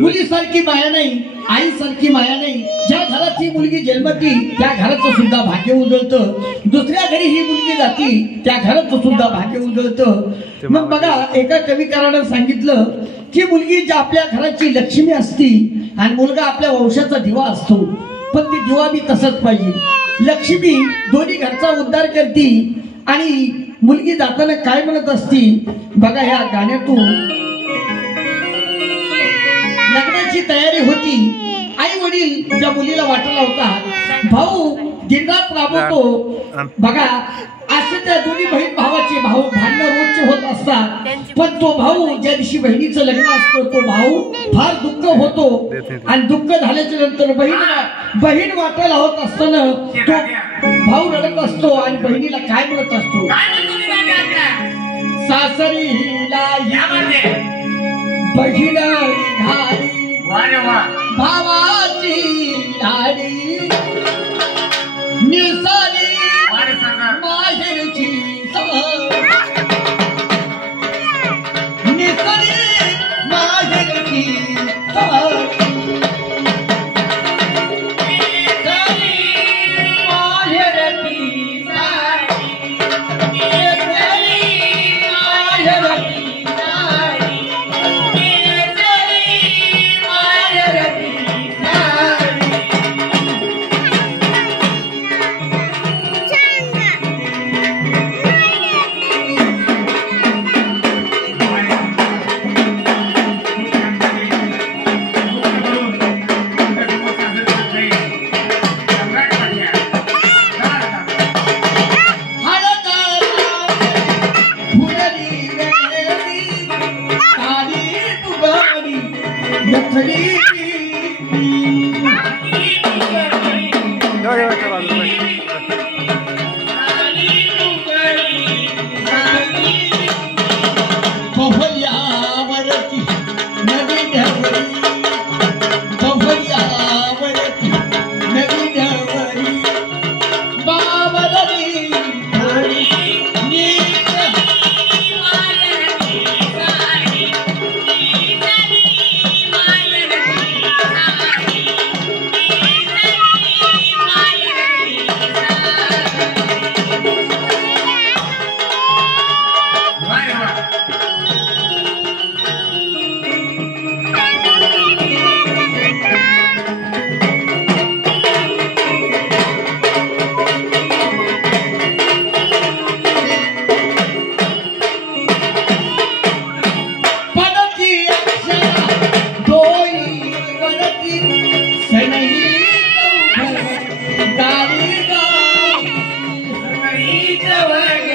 मुलीसारखी माया नाही, आईसारखी माया नाही. ज्या घरात ही मुलगी जन्मती त्या घराचं सुद्धा भाग्य उजळतं. दुसऱ्या घरी ही मुलगी जाती त्या घराचं सुद्धा भाग्य उजळतं. मग बघा, एका कविकारानं सांगितलं की मुलगी जी आपल्या घराची लक्ष्मी असती आणि मुलगा आपल्या वंशाचा दिवा असतो. पण ती दिवा बी तसंच पाहिजे. लक्ष्मी दोन्ही घरचा उद्धार करती आणि मुलगी जाताना काय म्हणत असती बघा, ह्या गाण्यातून लग्नाची तयारी होती. आई वडील त्या मुलीला वाटायला होता, भाऊ दिनरात राबवतो. बघा, असं त्या दोन्ही बहीण भावाचे भांडणं रोजचे होत असतात. पण तो भाऊ ज्या दिवशी बहिणीचं लग्न असतं तो भाऊ फार दुःख होतो आणि दुःख झाल्याच्या नंतर बहीण वाटायला होत असताना तो भाऊ रडत असतो आणि बहिणीला काय म्हणत असतो, सासरीला बहीण घाली भावाची लाडी निसाली माहेरची निसाली माहेरची Why?